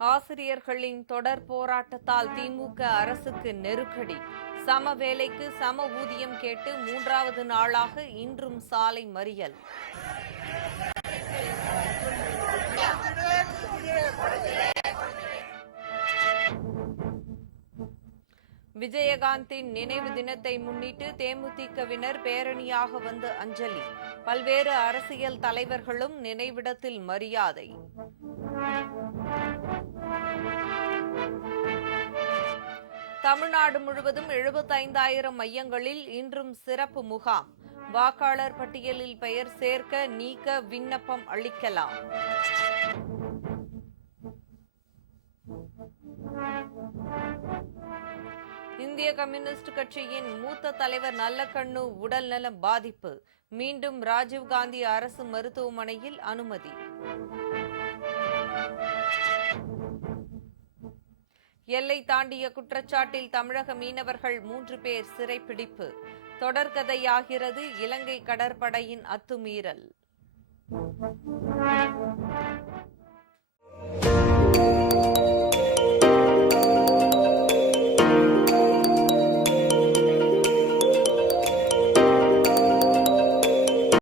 ஆசிரியர்களின் தொடர் போராட்டத்தால் திமுக அரசுக்கு நெருக்கடி. சம வேலைக்கு சம ஊதியம் கேட்டு 3வது நாளாக இன்றும் சாலை மறியல். விஜயகாந்தின் நினைவு தினத்தை முன்னிட்டு தேமுதிகவினர் பேரணியாக வந்து அஞ்சலி. பல்வேறு அரசியல் தலைவர்களும் நினைவிடத்தில் மரியாதை. தமிழ்நாடு முழுவதும் 75,000 மையங்களில் இன்றும் சிறப்பு முகாம். வாக்காளர் பட்டியலில் பெயர் சேர்க்க நீக்க விண்ணப்பம் அளிக்கலாம். இந்திய கம்யூனிஸ்ட் கட்சியின் மூத்த தலைவர் நல்லக்கண்ணு உடல்நலம் பாதிப்பு. மீண்டும் ராஜீவ்காந்தி அரசு மருத்துவமனையில் அனுமதி. எல்லை தாண்டிய குற்றச்சாட்டில் தமிழக மீனவர்கள் 3 பேர் சிறைப்பிடிப்பு. தொடர்கதையாகிறது இலங்கை கடற்படையின் அத்துமீறல்.